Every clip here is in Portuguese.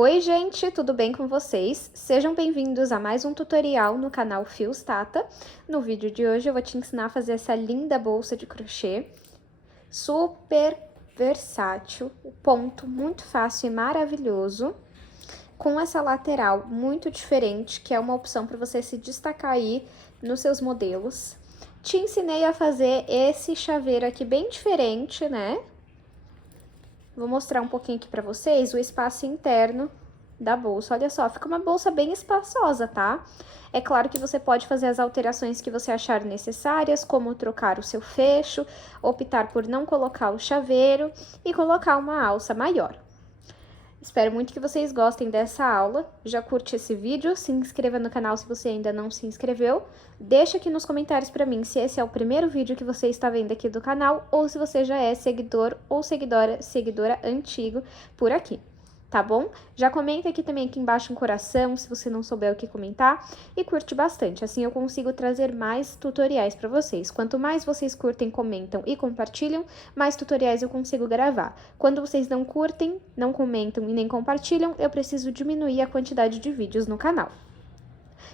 Oi gente, tudo bem com vocês? Sejam bem-vindos a mais um tutorial no canal Fios Tata. No vídeo de hoje eu vou te ensinar a fazer essa linda bolsa de crochê, super versátil, ponto muito fácil e maravilhoso, com essa lateral muito diferente, que é uma opção para você se destacar aí nos seus modelos. Te ensinei a fazer esse chaveiro aqui bem diferente, né? Vou mostrar um pouquinho aqui para vocês o espaço interno da bolsa. Olha só, fica uma bolsa bem espaçosa, tá? É claro que você pode fazer as alterações que você achar necessárias, como trocar o seu fecho, optar por não colocar o chaveiro e colocar uma alça maior. Espero muito que vocês gostem dessa aula. Já curte esse vídeo, se inscreva no canal se você ainda não se inscreveu. Deixa aqui nos comentários para mim se esse é o primeiro vídeo que você está vendo aqui do canal ou se você já é seguidor ou seguidora antigo por aqui. Tá bom? Já comenta aqui também aqui embaixo um coração, se você não souber o que comentar, e curte bastante, assim eu consigo trazer mais tutoriais para vocês. Quanto mais vocês curtem, comentam e compartilham, mais tutoriais eu consigo gravar. Quando vocês não curtem, não comentam e nem compartilham, eu preciso diminuir a quantidade de vídeos no canal.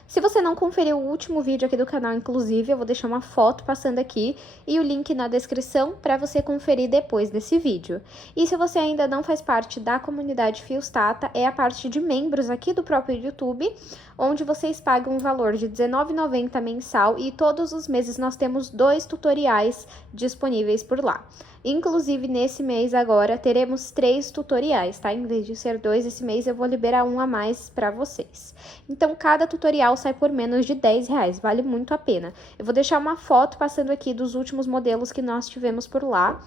Se você não conferiu o último vídeo aqui do canal, inclusive, eu vou deixar uma foto passando aqui e o link na descrição para você conferir depois desse vídeo. E se você ainda não faz parte da comunidade Fios Tata, é a parte de membros aqui do próprio YouTube, onde vocês pagam um valor de R$19,90 mensal e todos os meses nós temos 2 tutoriais disponíveis por lá. Inclusive, nesse mês agora, teremos 3 tutoriais, tá? Em vez de ser 2, esse mês eu vou liberar um a mais para vocês. Então, cada tutorial sai por menos de R$10, vale muito a pena. Eu vou deixar uma foto passando aqui dos últimos modelos que nós tivemos por lá.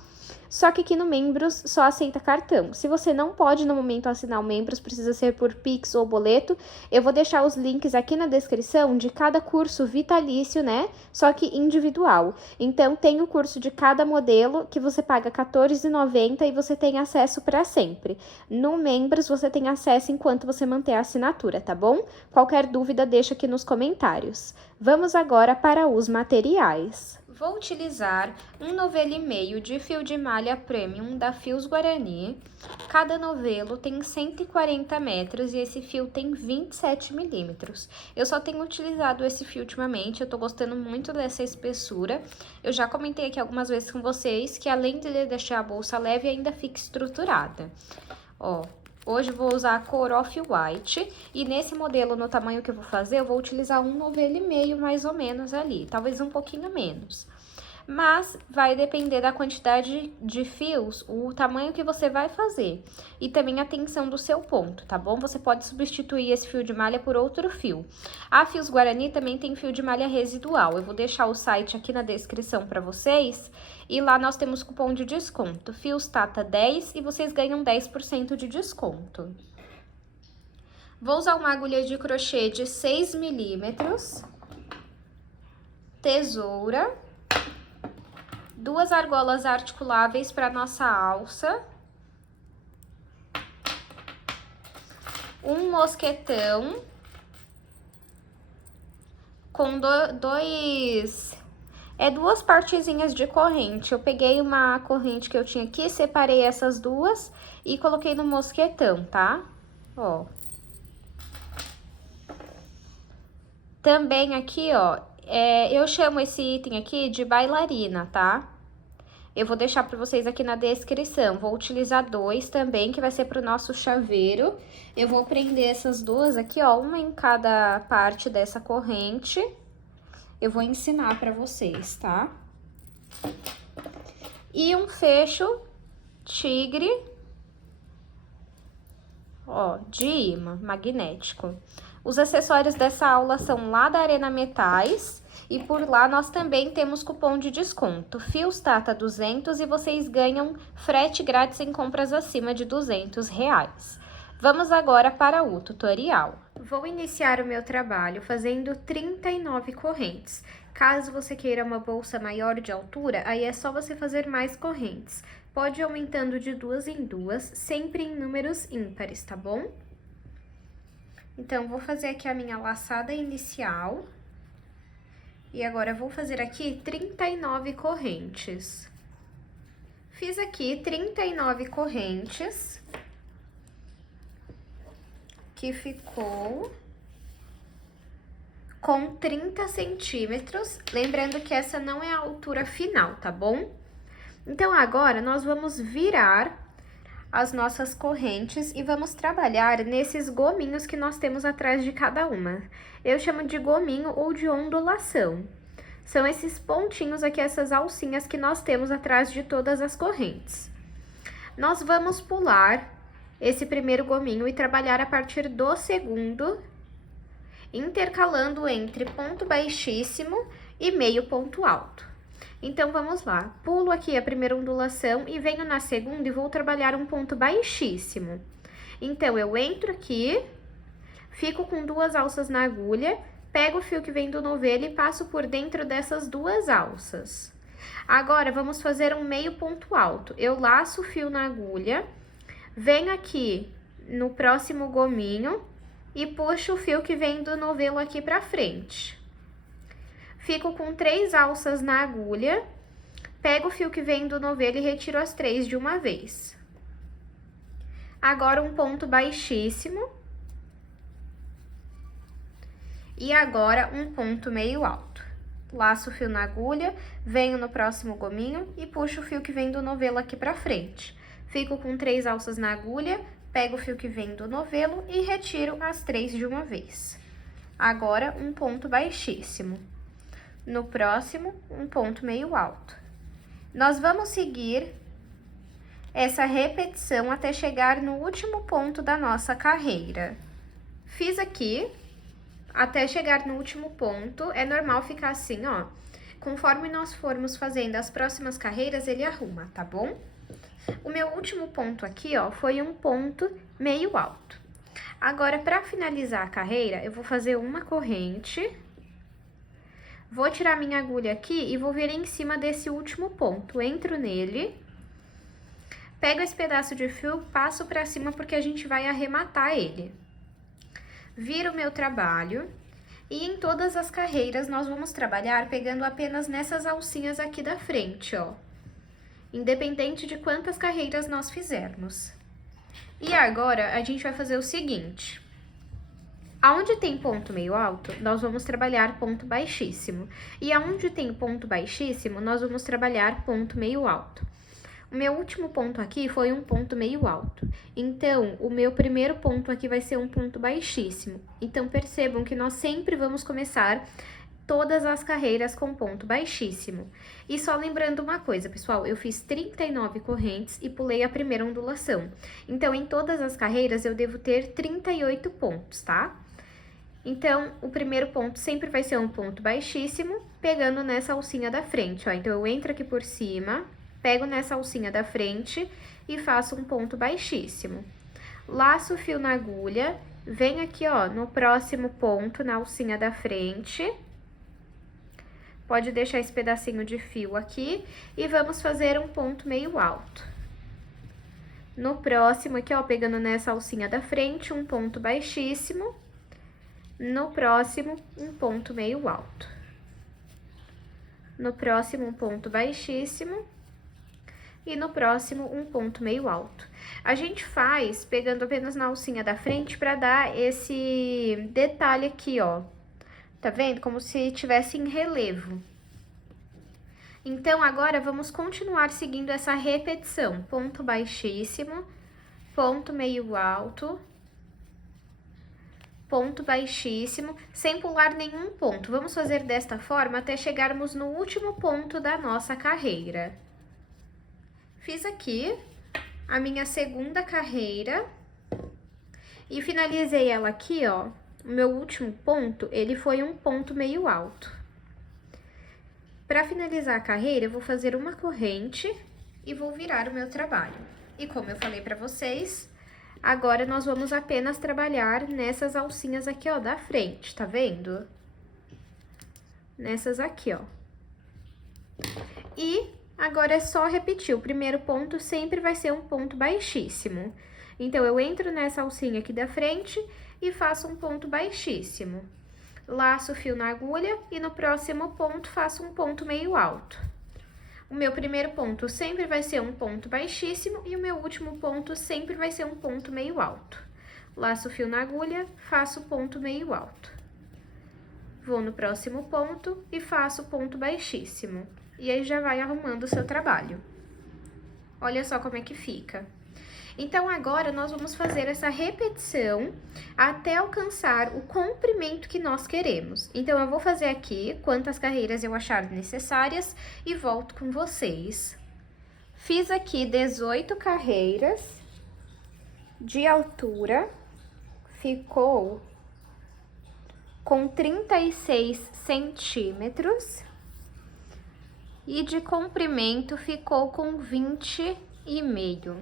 Só que aqui no Membros só aceita cartão. Se você não pode no momento assinar o Membros, precisa ser por Pix ou boleto, eu vou deixar os links aqui na descrição de cada curso vitalício, né? Só que individual. Então, tem o curso de cada modelo que você paga R$14,90 e você tem acesso para sempre. No Membros, você tem acesso enquanto você manter a assinatura, tá bom? Qualquer dúvida, deixa aqui nos comentários. Vamos agora para os materiais. Vou utilizar um novelo e meio de fio de malha premium da Fios Guarani. Cada novelo tem 140 metros e esse fio tem 27 milímetros. Eu só tenho utilizado esse fio ultimamente, eu tô gostando muito dessa espessura. Eu já comentei aqui algumas vezes com vocês que além de deixar a bolsa leve, ainda fica estruturada. Ó, hoje eu vou usar a cor Off-White e nesse modelo, no tamanho que eu vou fazer, eu vou utilizar um novelo e meio mais ou menos ali, talvez um pouquinho menos. Mas vai depender da quantidade de fios, o tamanho que você vai fazer e também a tensão do seu ponto, tá bom? Você pode substituir esse fio de malha por outro fio. A Fios Guarani também tem fio de malha residual, eu vou deixar o site aqui na descrição para vocês e lá nós temos cupom de desconto, Fios Tata 10 e vocês ganham 10% de desconto. Vou usar uma agulha de crochê de 6 milímetros, tesoura, 2 argolas articuláveis para nossa alça, um mosquetão com duas partezinhas de corrente. Eu peguei uma corrente que eu tinha aqui, separei essas duas e coloquei no mosquetão, tá? Ó. Também aqui, ó, eu chamo esse item aqui de bailarina, tá? Eu vou deixar para vocês aqui na descrição. Vou utilizar 2 também, que vai ser para o nosso chaveiro. Eu vou prender essas duas aqui, ó, uma em cada parte dessa corrente. Eu vou ensinar para vocês, tá? E um fecho tigre, ó, de imã magnético. Os acessórios dessa aula são lá da Arena Metais e por lá nós também temos cupom de desconto, Fios Tata 200 e vocês ganham frete grátis em compras acima de R$200. Vamos agora para o tutorial. Vou iniciar o meu trabalho fazendo 39 correntes. Caso você queira uma bolsa maior de altura, aí é só você fazer mais correntes. Pode ir aumentando de 2 em 2, sempre em números ímpares, tá bom? Então, vou fazer aqui a minha laçada inicial. E agora, vou fazer aqui 39 correntes. Fiz aqui 39 correntes. que ficou com 30 centímetros. Lembrando que essa não é a altura final, tá bom? Então, agora, nós vamos virar as nossas correntes e vamos trabalhar nesses gominhos que nós temos atrás de cada uma. Eu chamo de gominho ou de ondulação. São esses pontinhos aqui, essas alcinhas que nós temos atrás de todas as correntes. Nós vamos pular esse primeiro gominho e trabalhar a partir do segundo, intercalando entre ponto baixíssimo e meio ponto alto. Então, vamos lá. Pulo aqui a primeira ondulação e venho na segunda e vou trabalhar um ponto baixíssimo. Então, eu entro aqui, fico com 2 alças na agulha, pego o fio que vem do novelo e passo por dentro dessas 2 alças. Agora, vamos fazer um meio ponto alto. Eu laço o fio na agulha, venho aqui no próximo gominho e puxo o fio que vem do novelo aqui pra frente. Fico com 3 alças na agulha, pego o fio que vem do novelo e retiro as 3 de uma vez. Agora, um ponto baixíssimo. E agora, um ponto meio alto. Laço o fio na agulha, venho no próximo gominho e puxo o fio que vem do novelo aqui pra frente. Fico com 3 alças na agulha, pego o fio que vem do novelo e retiro as 3 de uma vez. Agora, um ponto baixíssimo. No próximo, um ponto meio alto. Nós vamos seguir essa repetição até chegar no último ponto da nossa carreira. Fiz aqui, até chegar no último ponto, é normal ficar assim, ó. Conforme nós formos fazendo as próximas carreiras, ele arruma, tá bom? O meu último ponto aqui, ó, foi um ponto meio alto. Agora, para finalizar a carreira, eu vou fazer uma corrente. Vou tirar minha agulha aqui e vou vir em cima desse último ponto. Entro nele, pego esse pedaço de fio, passo pra cima porque a gente vai arrematar ele. Viro o meu trabalho e em todas as carreiras nós vamos trabalhar pegando apenas nessas alcinhas aqui da frente, ó. Independente de quantas carreiras nós fizermos. E agora, a gente vai fazer o seguinte. Aonde tem ponto meio alto, nós vamos trabalhar ponto baixíssimo. E aonde tem ponto baixíssimo, nós vamos trabalhar ponto meio alto. O meu último ponto aqui foi um ponto meio alto. Então, o meu primeiro ponto aqui vai ser um ponto baixíssimo. Então, percebam que nós sempre vamos começar todas as carreiras com ponto baixíssimo. E só lembrando uma coisa, pessoal, eu fiz 39 correntes e pulei a primeira ondulação. Então, em todas as carreiras, eu devo ter 38 pontos, tá? Então, o primeiro ponto sempre vai ser um ponto baixíssimo, pegando nessa alcinha da frente, ó. Então, eu entro aqui por cima, pego nessa alcinha da frente e faço um ponto baixíssimo. Laço o fio na agulha, venho aqui, ó, no próximo ponto, na alcinha da frente. Pode deixar esse pedacinho de fio aqui e vamos fazer um ponto meio alto. No próximo aqui, ó, pegando nessa alcinha da frente, um ponto baixíssimo. No próximo, um ponto meio alto. No próximo, um ponto baixíssimo. E no próximo, um ponto meio alto. A gente faz pegando apenas na alcinha da frente para dar esse detalhe aqui, ó. Tá vendo? Como se tivesse em relevo. Então, agora, vamos continuar seguindo essa repetição. Ponto baixíssimo, ponto meio alto, ponto baixíssimo, sem pular nenhum ponto. Vamos fazer desta forma até chegarmos no último ponto da nossa carreira. Fiz aqui a minha segunda carreira e finalizei ela aqui, ó. O meu último ponto, ele foi um ponto meio alto. Para finalizar a carreira, eu vou fazer uma corrente e vou virar o meu trabalho. E como eu falei para vocês, agora nós vamos apenas trabalhar nessas alcinhas aqui, ó, da frente, tá vendo? Nessas aqui, ó. E agora é só repetir, o primeiro ponto sempre vai ser um ponto baixíssimo. Então, eu entro nessa alcinha aqui da frente e faço um ponto baixíssimo. Laço o fio na agulha e no próximo ponto faço um ponto meio alto. O meu primeiro ponto sempre vai ser um ponto baixíssimo e o meu último ponto sempre vai ser um ponto meio alto. Laço o fio na agulha, faço ponto meio alto. Vou no próximo ponto e faço ponto baixíssimo. E aí já vai arrumando o seu trabalho. Olha só como é que fica. Então, agora, nós vamos fazer essa repetição até alcançar o comprimento que nós queremos. Então, eu vou fazer aqui quantas carreiras eu achar necessárias e volto com vocês. Fiz aqui 18 carreiras de altura, ficou com 36 centímetros e de comprimento ficou com 20,5.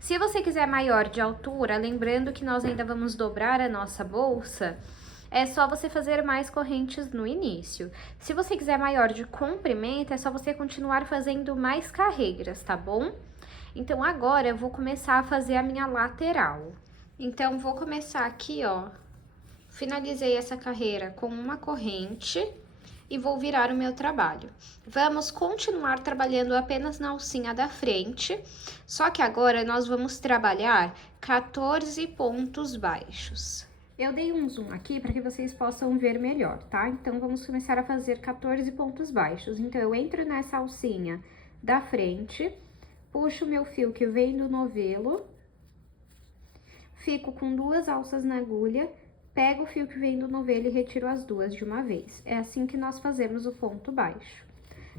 Se você quiser maior de altura, lembrando que nós ainda vamos dobrar a nossa bolsa, é só você fazer mais correntes no início. Se você quiser maior de comprimento, é só você continuar fazendo mais carreiras, tá bom? Então, agora eu vou começar a fazer a minha lateral. Então, vou começar aqui, ó. Finalizei essa carreira com uma corrente e vou virar o meu trabalho. Vamos continuar trabalhando apenas na alcinha da frente, só que agora nós vamos trabalhar 14 pontos baixos. Eu dei um zoom aqui para que vocês possam ver melhor, tá? Então, vamos começar a fazer 14 pontos baixos. Então, eu entro nessa alcinha da frente, puxo o meu fio que vem do novelo, fico com 2 alças na agulha, pego o fio que vem do novelo e retiro as 2 de uma vez. É assim que nós fazemos o ponto baixo.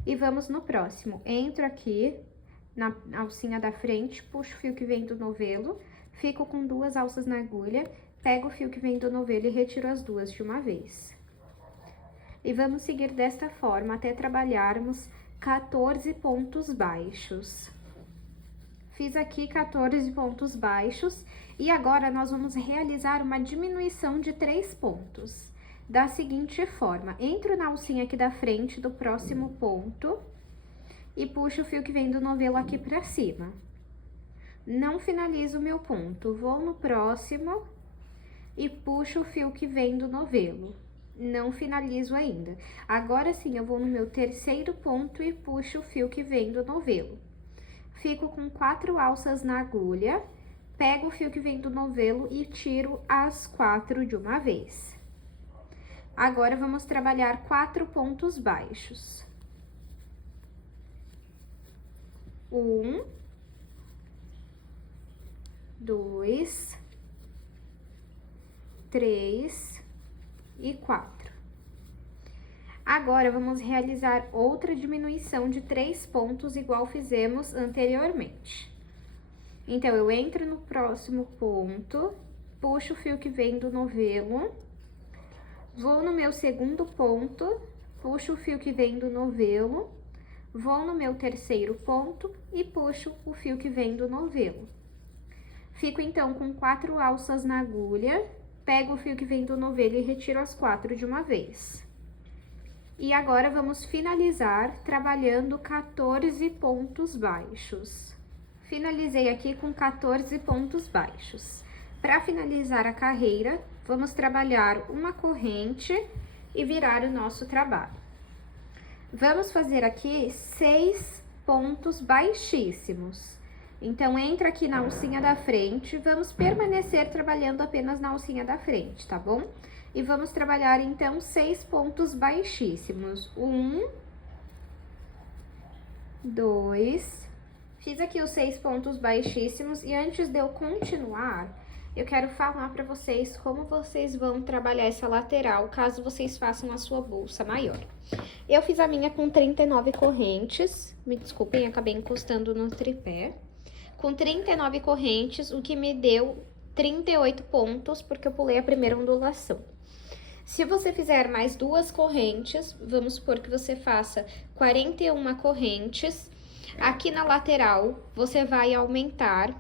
E vamos no próximo. Entro aqui na alcinha da frente, puxo o fio que vem do novelo, fico com 2 alças na agulha, pego o fio que vem do novelo e retiro as 2 de uma vez. E vamos seguir desta forma até trabalharmos 14 pontos baixos. Fiz aqui 14 pontos baixos e agora nós vamos realizar uma diminuição de 3 pontos. Da seguinte forma, entro na alcinha aqui da frente do próximo ponto e puxo o fio que vem do novelo aqui pra cima. Não finalizo o meu ponto, vou no próximo e puxo o fio que vem do novelo. Não finalizo ainda. Agora sim, eu vou no meu terceiro ponto e puxo o fio que vem do novelo. Fico com 4 alças na agulha, pego o fio que vem do novelo e tiro as 4 de uma vez. Agora, vamos trabalhar 4 pontos baixos. 1, 2, 3 e 4. Agora, vamos realizar outra diminuição de 3 pontos, igual fizemos anteriormente. Então, eu entro no próximo ponto, puxo o fio que vem do novelo, vou no meu segundo ponto, puxo o fio que vem do novelo, vou no meu terceiro ponto e puxo o fio que vem do novelo. Fico, então, com 4 alças na agulha, pego o fio que vem do novelo e retiro as 4 de uma vez. E agora, vamos finalizar trabalhando 14 pontos baixos. Finalizei aqui com 14 pontos baixos. Para finalizar a carreira, vamos trabalhar uma corrente e virar o nosso trabalho. Vamos fazer aqui 6 pontos baixíssimos. Então, entra aqui na alcinha da frente, vamos permanecer trabalhando apenas na alcinha da frente, tá bom? E vamos trabalhar, então, 6 pontos baixíssimos. 1, 2, fiz aqui os 6 pontos baixíssimos e antes de eu continuar, eu quero falar para vocês como vocês vão trabalhar essa lateral, caso vocês façam a sua bolsa maior. Eu fiz a minha com 39 correntes, me desculpem, acabei encostando no tripé. Com 39 correntes, o que me deu 38 pontos, porque eu pulei a primeira ondulação. Se você fizer mais 2 correntes, vamos supor que você faça 41 correntes, aqui na lateral, você vai aumentar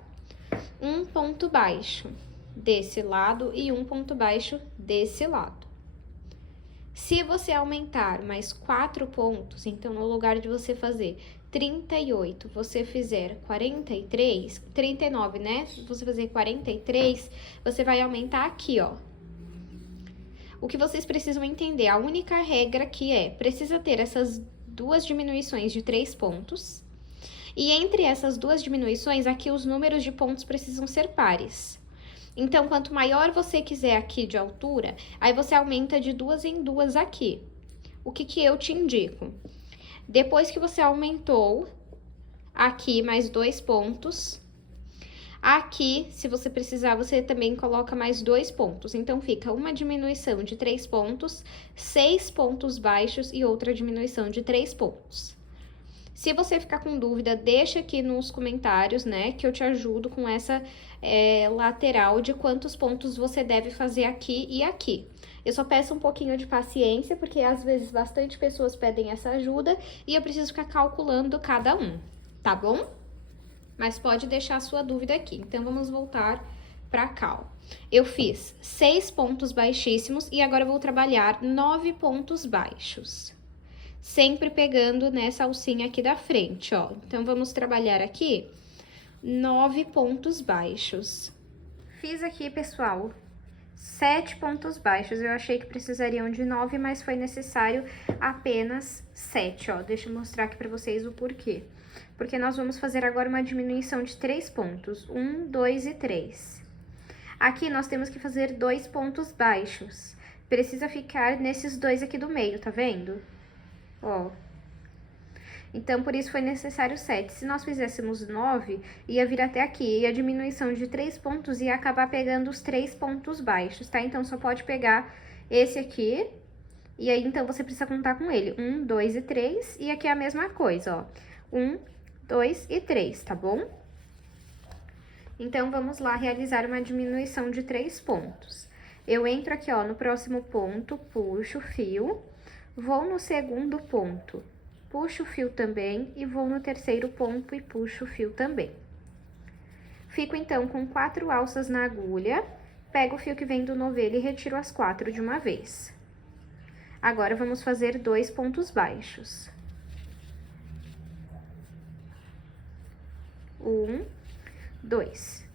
um ponto baixo desse lado e um ponto baixo desse lado. Se você aumentar mais 4 pontos, então, no lugar de você fazer 38, você fizer 43, 39, né? Se você fazer 43, você vai aumentar aqui, ó. O que vocês precisam entender, a única regra aqui precisa ter essas 2 diminuições de 3 pontos. E entre essas 2 diminuições, aqui os números de pontos precisam ser pares. Então, quanto maior você quiser aqui de altura, aí você aumenta de 2 em 2 aqui. O que eu te indico? Depois que você aumentou aqui mais 2 pontos, aqui, se você precisar, você também coloca mais 2 pontos. Então, fica uma diminuição de 3 pontos, 6 pontos baixos e outra diminuição de 3 pontos. Se você ficar com dúvida, deixa aqui nos comentários, né, que eu te ajudo com essa lateral de quantos pontos você deve fazer aqui e aqui. Eu só peço um pouquinho de paciência, porque às vezes bastante pessoas pedem essa ajuda e eu preciso ficar calculando cada um, tá bom? Mas pode deixar a sua dúvida aqui. Então, vamos voltar pra cá, ó. Eu fiz 6 pontos baixíssimos e agora eu vou trabalhar 9 pontos baixos. Sempre pegando nessa alcinha aqui da frente, ó. Então, vamos trabalhar aqui 9 pontos baixos. Fiz aqui, pessoal, 7 pontos baixos. Eu achei que precisariam de 9, mas foi necessário apenas 7, ó. Deixa eu mostrar aqui pra vocês o porquê. Porque nós vamos fazer agora uma diminuição de 3 pontos. 1, 2 e 3. Aqui nós temos que fazer 2 pontos baixos. Precisa ficar nesses 2 aqui do meio, tá vendo? Ó. Então, por isso foi necessário 7. Se nós fizéssemos 9, ia vir até aqui. E a diminuição de 3 pontos ia acabar pegando os 3 pontos baixos, tá? Então, só pode pegar esse aqui. E aí, então, você precisa contar com ele. 1, 2 e 3. E aqui é a mesma coisa, ó. 1, 2 e 3, tá bom? Então, vamos lá realizar uma diminuição de 3 pontos. Eu entro aqui, ó, no próximo ponto, puxo o fio, vou no segundo ponto, puxo o fio também, e vou no terceiro ponto e puxo o fio também. Fico, então, com 4 alças na agulha, pego o fio que vem do novelo e retiro as 4 de uma vez. Agora, vamos fazer 2 pontos baixos. 1, 2.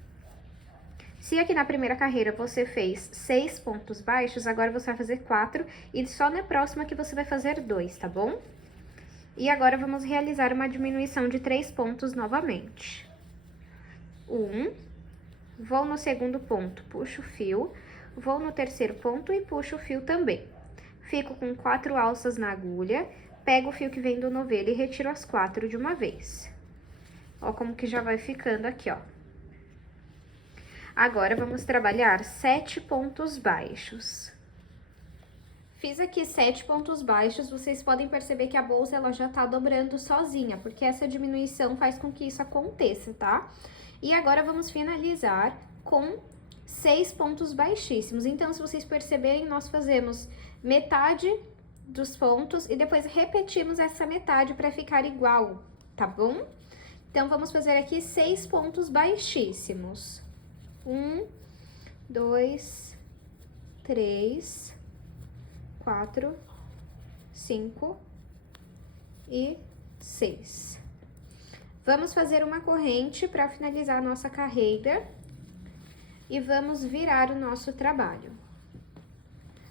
Se aqui na primeira carreira você fez 6 pontos baixos, agora você vai fazer 4 e só na próxima que você vai fazer 2, tá bom? E agora vamos realizar uma diminuição de 3 pontos novamente. 1, vou no segundo ponto, puxo o fio, vou no terceiro ponto e puxo o fio também. Fico com 4 alças na agulha, pego o fio que vem do novelo e retiro as 4 de uma vez. Ó, como que já vai ficando aqui, ó. Agora, vamos trabalhar 7 pontos baixos. Fiz aqui 7 pontos baixos, vocês podem perceber que a bolsa, ela já tá dobrando sozinha, porque essa diminuição faz com que isso aconteça, tá? E agora, vamos finalizar com 6 pontos baixíssimos. Então, se vocês perceberem, nós fazemos metade dos pontos e depois repetimos essa metade para ficar igual, tá bom? Então, vamos fazer aqui 6 pontos baixíssimos. 1, 2, 3, 4, 5 e 6. Vamos fazer uma corrente para finalizar a nossa carreira e vamos virar o nosso trabalho.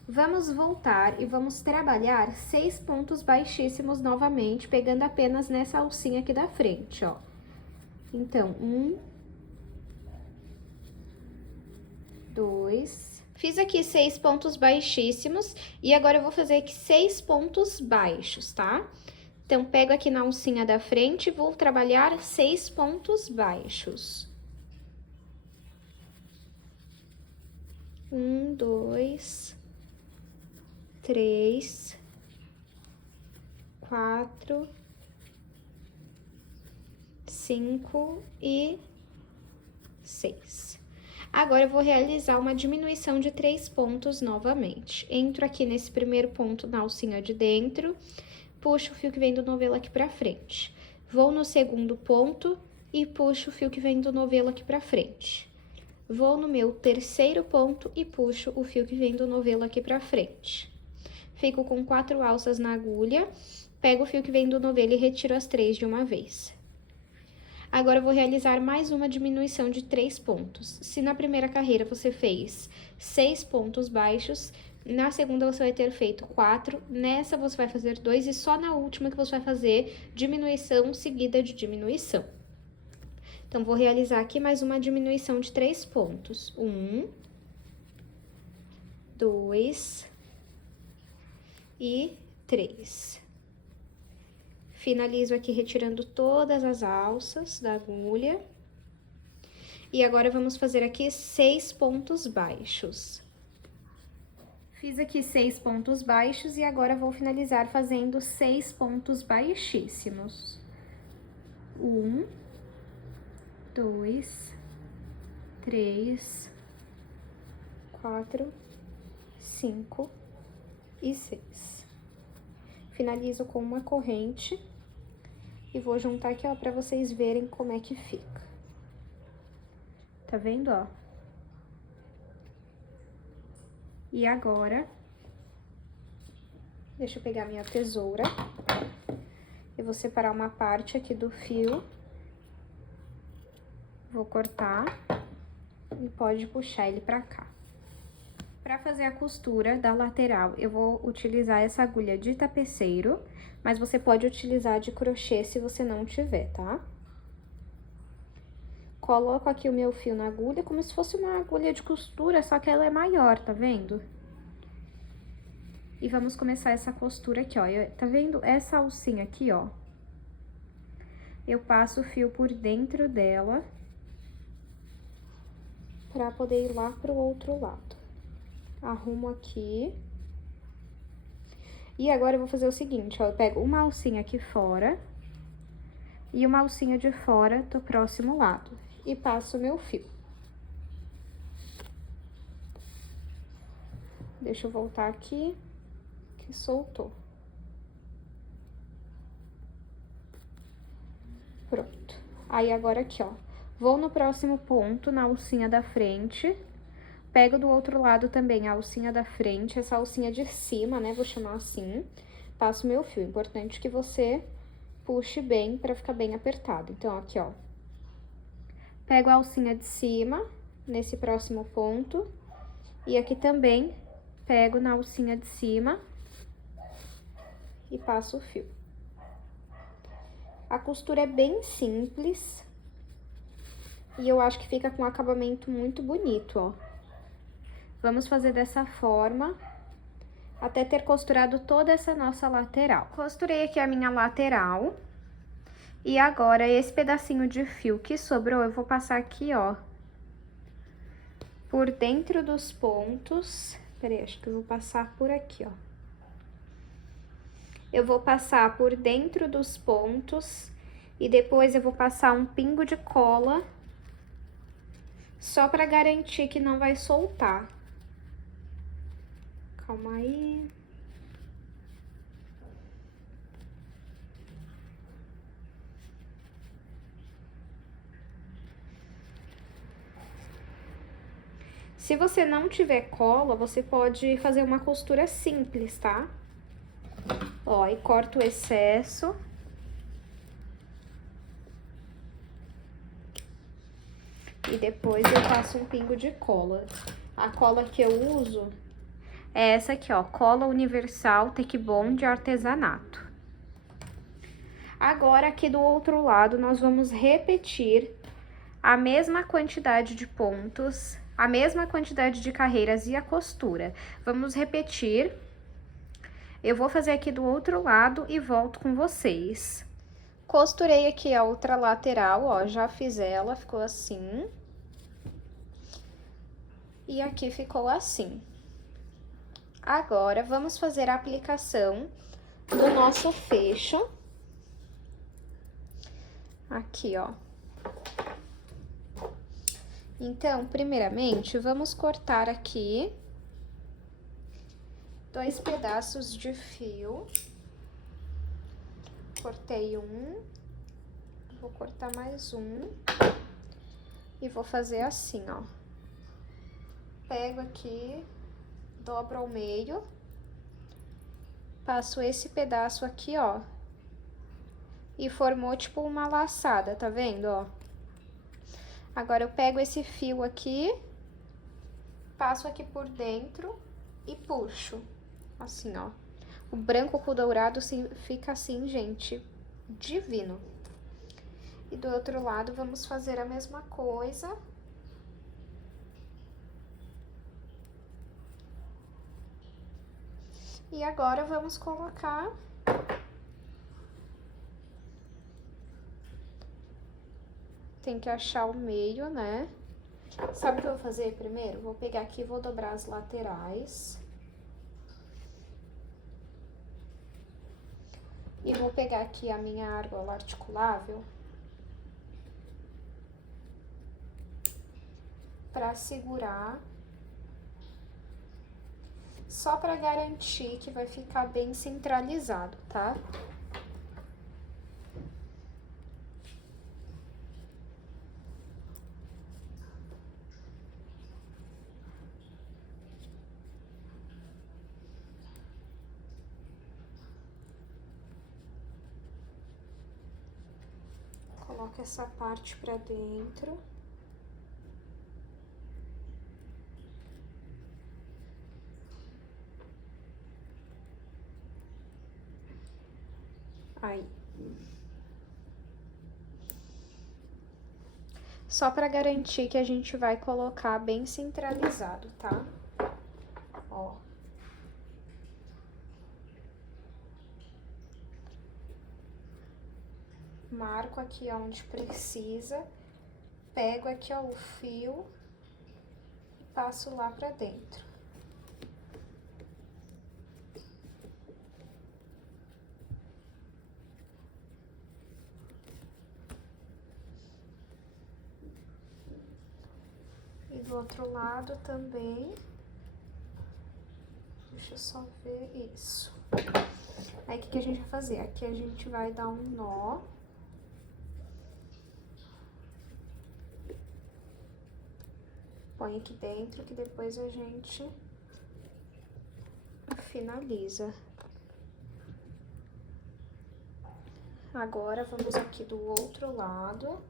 Vamos voltar e vamos trabalhar 6 pontos baixíssimos novamente, pegando apenas nessa alcinha aqui da frente, ó. Então, 1, 2... Fiz aqui 6 pontos baixíssimos e agora eu vou fazer aqui 6 pontos baixos, tá? Então, pego aqui na alcinha da frente e vou trabalhar 6 pontos baixos. 1, 2, 3, 4, 5 e 6. Agora, eu vou realizar uma diminuição de 3 pontos novamente. Entro aqui nesse primeiro ponto na alcinha de dentro, puxo o fio que vem do novelo aqui pra frente. Vou no segundo ponto e puxo o fio que vem do novelo aqui pra frente. Vou no meu terceiro ponto e puxo o fio que vem do novelo aqui pra frente. Fico com 4 alças na agulha, pego o fio que vem do novelo e retiro as 3 de uma vez. Agora, eu vou realizar mais uma diminuição de 3 pontos. Se na primeira carreira você fez 6 pontos baixos, na segunda você vai ter feito 4, nessa você vai fazer 2 e só na última que você vai fazer diminuição seguida de diminuição. Então, vou realizar aqui mais uma diminuição de 3 pontos. 1, 2 e 3. Finalizo aqui retirando todas as alças da agulha. E agora, vamos fazer aqui 6 pontos baixos. Fiz aqui 6 pontos baixos e agora vou finalizar fazendo 6 pontos baixíssimos. 1, 2, 3, 4, 5 e 6. Finalizo com uma corrente e vou juntar aqui, ó, pra vocês verem como é que fica. Tá vendo, ó? E agora, deixa eu pegar minha tesoura. Eu vou separar uma parte aqui do fio. Vou cortar e pode puxar ele pra cá. Pra fazer a costura da lateral, eu vou utilizar essa agulha de tapeceiro, mas você pode utilizar de crochê se você não tiver, tá? Coloco aqui o meu fio na agulha como se fosse uma agulha de costura, só que ela é maior, tá vendo? E vamos começar essa costura aqui, ó. Tá vendo essa alcinha aqui, ó? Eu passo o fio por dentro dela pra poder ir lá pro outro lado. Arrumo aqui. E agora eu vou fazer o seguinte, ó. Eu pego uma alcinha aqui fora e uma alcinha de fora do próximo lado. E passo o meu fio. Deixa eu voltar aqui, que soltou. Pronto. Aí, agora aqui, ó. Vou no próximo ponto, na alcinha da frente. Pego do outro lado também a alcinha da frente, essa alcinha de cima, né? Vou chamar assim. Passo meu fio. Importante que você puxe bem pra ficar bem apertado. Então, aqui, ó. Pego a alcinha de cima, nesse próximo ponto. E aqui também, pego na alcinha de cima e passo o fio. A costura é bem simples. E eu acho que fica com um acabamento muito bonito, ó. Vamos fazer dessa forma, até ter costurado toda essa nossa lateral. Costurei aqui a minha lateral. E agora, esse pedacinho de fio que sobrou, eu vou passar aqui, ó, por dentro dos pontos. Peraí, acho que eu vou passar por aqui, ó. Eu vou passar por dentro dos pontos e depois eu vou passar um pingo de cola, só pra garantir que não vai soltar. Calma aí. Se você não tiver cola, você pode fazer uma costura simples, tá? Ó, e corto o excesso. E depois eu passo um pingo de cola. A cola que eu uso é essa aqui, ó, cola universal Tecbond de artesanato. Agora, aqui do outro lado, nós vamos repetir a mesma quantidade de pontos, a mesma quantidade de carreiras e a costura. Vamos repetir. Eu vou fazer aqui do outro lado e volto com vocês. Costurei aqui a outra lateral, ó, já fiz ela, ficou assim. E aqui ficou assim. Agora, vamos fazer a aplicação do nosso fecho. Aqui, ó. Então, primeiramente, vamos cortar aqui 2 pedaços de fio. Cortei um, vou cortar mais um e vou fazer assim, ó. Pego aqui, dobro ao meio, passo esse pedaço aqui, ó, e formou tipo uma laçada, tá vendo, ó? Agora, eu pego esse fio aqui, passo aqui por dentro e puxo, assim, ó. O branco com o dourado fica assim, gente, divino. E do outro lado, vamos fazer a mesma coisa. E agora, vamos colocar... Tem que achar o meio, né? Sabe o que eu vou fazer primeiro? Vou pegar aqui e vou dobrar as laterais. E vou pegar aqui a minha argola articulável pra segurar, só pra garantir que vai ficar bem centralizado, tá? Coloca essa parte pra dentro. Aí. Só pra garantir que a gente vai colocar bem centralizado, tá? Ó. Marco aqui onde precisa, pego aqui, ó, o fio e passo lá pra dentro. E do outro lado também. Deixa eu só ver isso. Aí, o que a gente vai fazer? Aqui a gente vai dar um nó. Põe aqui dentro, que depois a gente finaliza. Agora, vamos aqui do outro lado.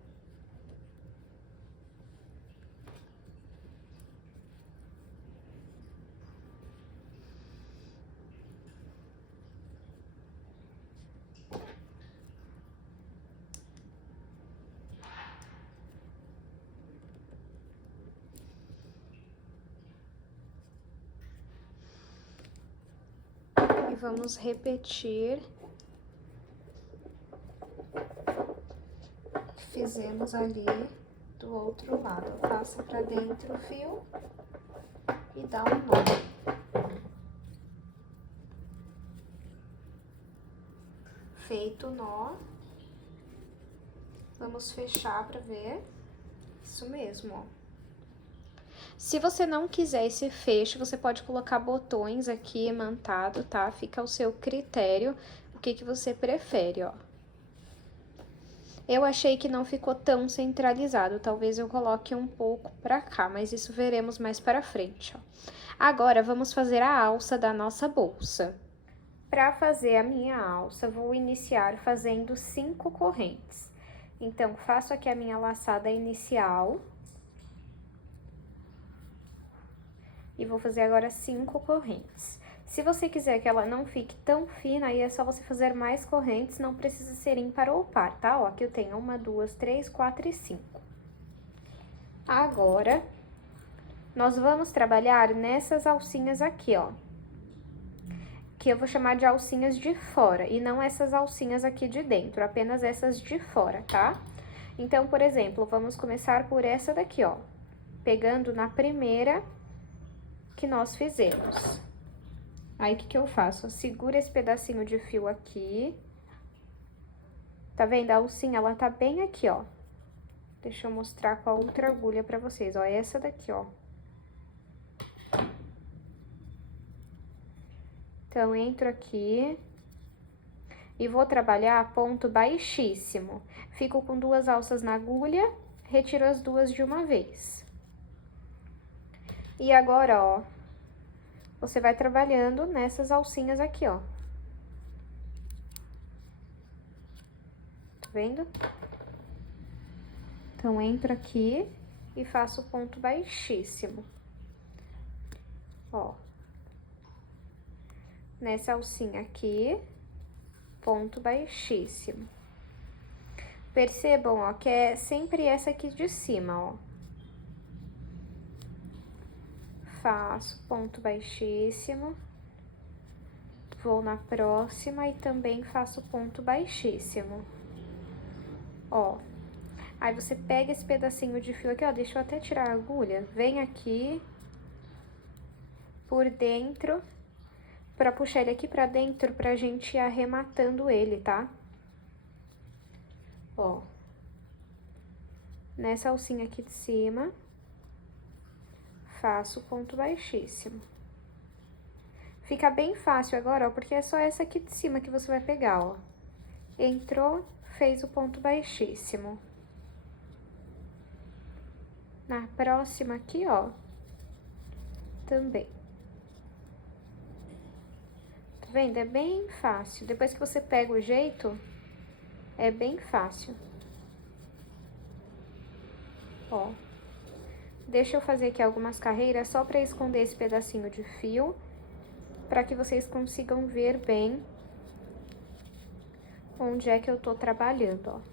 E vamos repetir o que fizemos ali do outro lado. Passa pra dentro o fio e dá um nó. Feito o nó, vamos fechar pra ver. Isso mesmo, ó. Se você não quiser esse fecho, você pode colocar botões aqui imantado, tá? Fica ao seu critério, o que você prefere, ó. Eu achei que não ficou tão centralizado, talvez eu coloque um pouco pra cá, mas isso veremos mais pra frente, ó. Agora, vamos fazer a alça da nossa bolsa. Para fazer a minha alça, vou iniciar fazendo 5 correntes. Então, faço aqui a minha laçada inicial. E vou fazer agora 5 correntes. Se você quiser que ela não fique tão fina, aí é só você fazer mais correntes, não precisa ser ímpar ou par, tá? Ó, aqui eu tenho 1, 2, 3, 4 e 5. Agora, nós vamos trabalhar nessas alcinhas aqui, ó. Que eu vou chamar de alcinhas de fora, e não essas alcinhas aqui de dentro, apenas essas de fora, tá? Então, por exemplo, vamos começar por essa daqui, ó. Pegando na primeira que nós fizemos. Aí, o que eu faço? Eu seguro esse pedacinho de fio aqui. Tá vendo? A alcinha, ela tá bem aqui, ó. Deixa eu mostrar com a outra agulha pra vocês, ó. Essa daqui, ó. Então, entro aqui e vou trabalhar ponto baixíssimo. Fico com 2 alças na agulha, retiro as 2 de uma vez. E agora, ó, você vai trabalhando nessas alcinhas aqui, ó. Tá vendo? Então, entro aqui e faço ponto baixíssimo. Ó. Nessa alcinha aqui, ponto baixíssimo. Percebam, ó, que é sempre essa aqui de cima, ó. Faço ponto baixíssimo. Vou na próxima e também faço ponto baixíssimo. Ó. Aí você pega esse pedacinho de fio aqui, ó, deixa eu até tirar a agulha. Vem aqui por dentro, pra puxar ele aqui pra dentro, pra gente ir arrematando ele, tá? Ó. Nessa alcinha aqui de cima, faço ponto baixíssimo. Fica bem fácil agora, ó, porque é só essa aqui de cima que você vai pegar, ó. Entrou, fez o ponto baixíssimo. Na próxima aqui, ó, também. Tá vendo? É bem fácil. Depois que você pega o jeito, é bem fácil. Ó. Deixa eu fazer aqui algumas carreiras só pra esconder esse pedacinho de fio, pra que vocês consigam ver bem onde é que eu tô trabalhando, ó.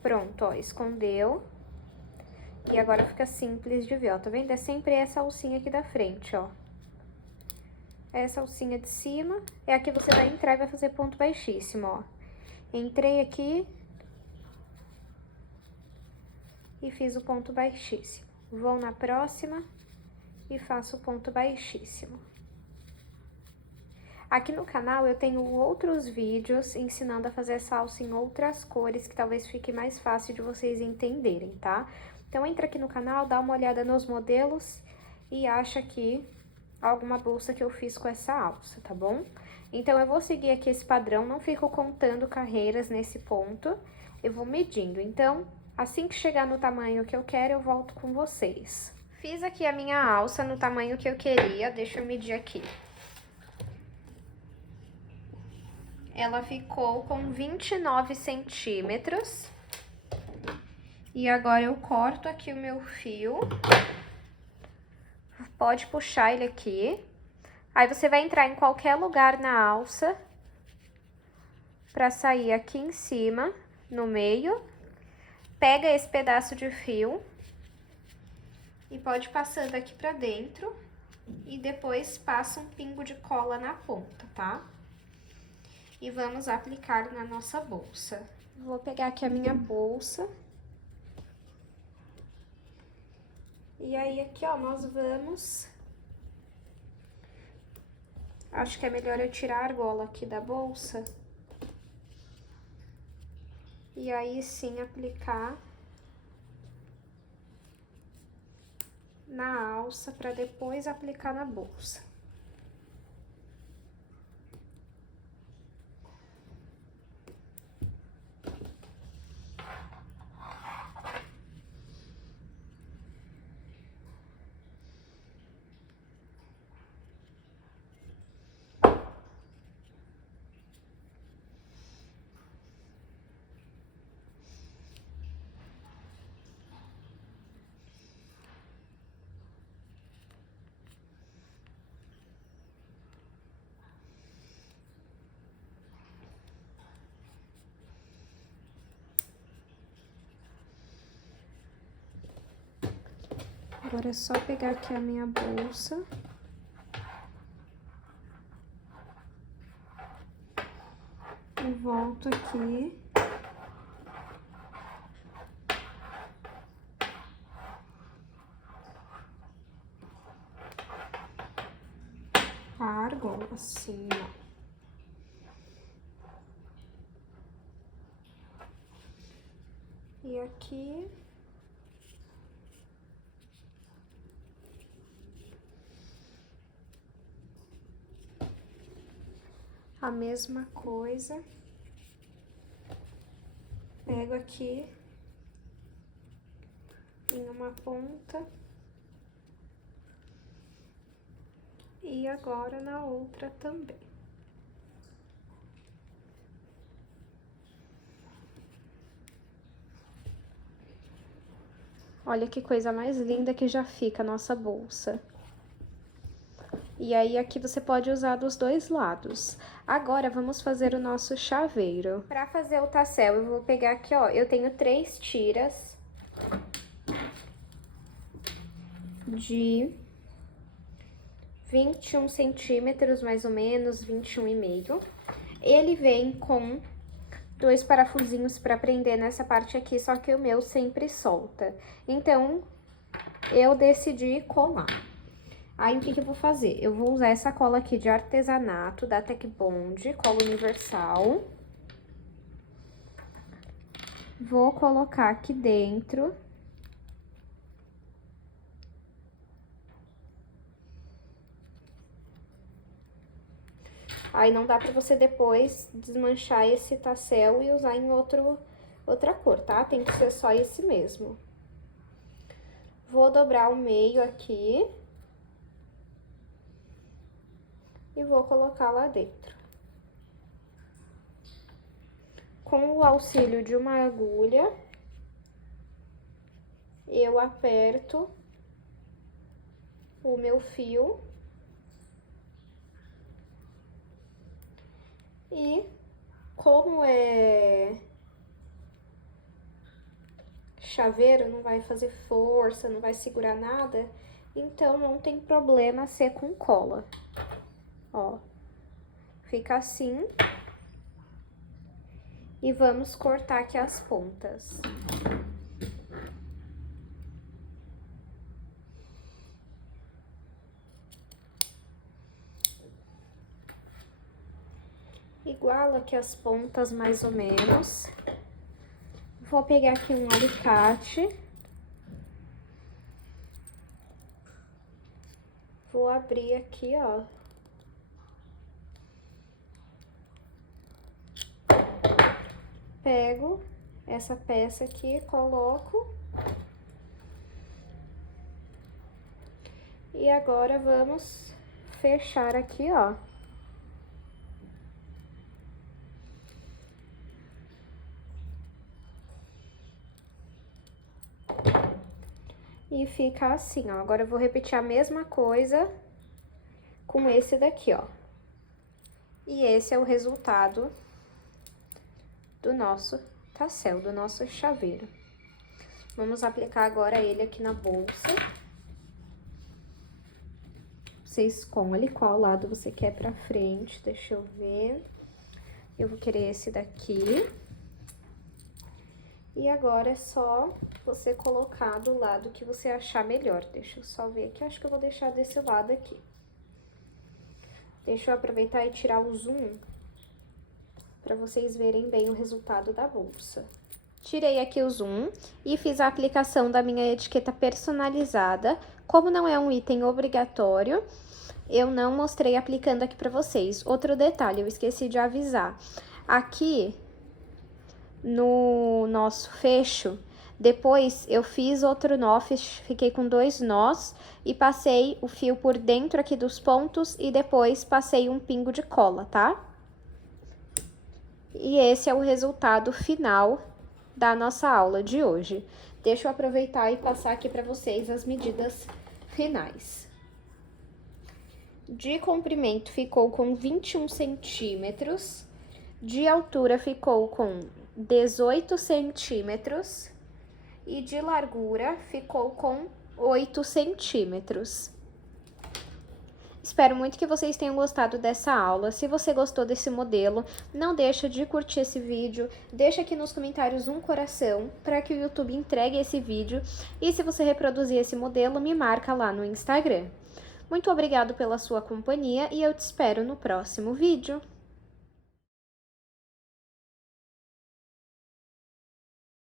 Pronto, ó, escondeu. E agora fica simples de ver, ó, tá vendo? É sempre essa alcinha aqui da frente, ó. Essa alcinha de cima é a que você vai entrar e vai fazer ponto baixíssimo, ó. Entrei aqui e fiz o ponto baixíssimo. Vou na próxima e faço o ponto baixíssimo. Aqui no canal eu tenho outros vídeos ensinando a fazer essa alça em outras cores, que talvez fique mais fácil de vocês entenderem, tá? Então entra aqui no canal, dá uma olhada nos modelos e acha aqui alguma bolsa que eu fiz com essa alça, tá bom? Então eu vou seguir aqui esse padrão, não fico contando carreiras nesse ponto, eu vou medindo. Então, assim que chegar no tamanho que eu quero, eu volto com vocês. Fiz aqui a minha alça no tamanho que eu queria, deixa eu medir aqui. Ela ficou com 29 centímetros. E agora eu corto aqui o meu fio. Pode puxar ele aqui. Aí você vai entrar em qualquer lugar na alça pra sair aqui em cima, no meio. Pega esse pedaço de fio e pode ir passando aqui pra dentro. E depois passa um pingo de cola na ponta, tá? E vamos aplicar na nossa bolsa. Vou pegar aqui a minha bolsa. E aí, aqui, ó, nós vamos... Acho que é melhor eu tirar a argola aqui da bolsa. E aí, sim, aplicar na alça, pra depois aplicar na bolsa. Agora é só pegar aqui a minha bolsa. E volto aqui. A argola, assim, ó. E aqui... A mesma coisa. Pego aqui em uma ponta. E agora na outra também. Olha que coisa mais linda que já fica a nossa bolsa. E aí, aqui você pode usar dos dois lados. Agora, vamos fazer o nosso chaveiro. Para fazer o tassel, eu vou pegar aqui, ó, eu tenho 3 tiras de 21 centímetros, mais ou menos, 21,5. Ele vem com 2 parafusinhos para prender nessa parte aqui, só que o meu sempre solta. Então, eu decidi colar. Aí, o que eu vou fazer? Eu vou usar essa cola aqui de artesanato da Tech Bond, cola universal. Vou colocar aqui dentro. Aí, não dá pra você depois desmanchar esse tassel e usar em outra cor, tá? Tem que ser só esse mesmo. Vou dobrar o meio aqui. E vou colocar lá dentro. Com o auxílio de uma agulha, eu aperto o meu fio. E como é chaveiro, não vai fazer força, não vai segurar nada, então não tem problema ser com cola. Ó, fica assim. E vamos cortar aqui as pontas. Igualo aqui as pontas mais ou menos. Vou pegar aqui um alicate. Vou abrir aqui, ó. Pego essa peça aqui, coloco. E agora vamos fechar aqui, ó. E fica assim, ó. Agora eu vou repetir a mesma coisa com esse daqui, ó. E esse é o resultado do nosso tassel, do nosso chaveiro. Vamos aplicar agora ele aqui na bolsa. Você escolhe qual lado você quer pra frente, deixa eu ver. Eu vou querer esse daqui. E agora é só você colocar do lado que você achar melhor. Deixa eu só ver aqui, acho que eu vou deixar desse lado aqui. Deixa eu aproveitar e tirar o zoom para vocês verem bem o resultado da bolsa. Tirei aqui o zoom e fiz a aplicação da minha etiqueta personalizada. Como não é um item obrigatório, eu não mostrei aplicando aqui para vocês. Outro detalhe, eu esqueci de avisar. Aqui no nosso fecho, depois eu fiz outro nó, fiquei com 2 nós e passei o fio por dentro aqui dos pontos e depois passei um pingo de cola, tá? E esse é o resultado final da nossa aula de hoje. Deixa eu aproveitar e passar aqui para vocês as medidas finais. De comprimento ficou com 21 centímetros, de altura ficou com 18 centímetros e de largura ficou com 8 centímetros. Espero muito que vocês tenham gostado dessa aula. Se você gostou desse modelo, não deixa de curtir esse vídeo, deixa aqui nos comentários um coração para que o YouTube entregue esse vídeo. E se você reproduzir esse modelo, me marca lá no Instagram. Muito obrigado pela sua companhia e eu te espero no próximo vídeo.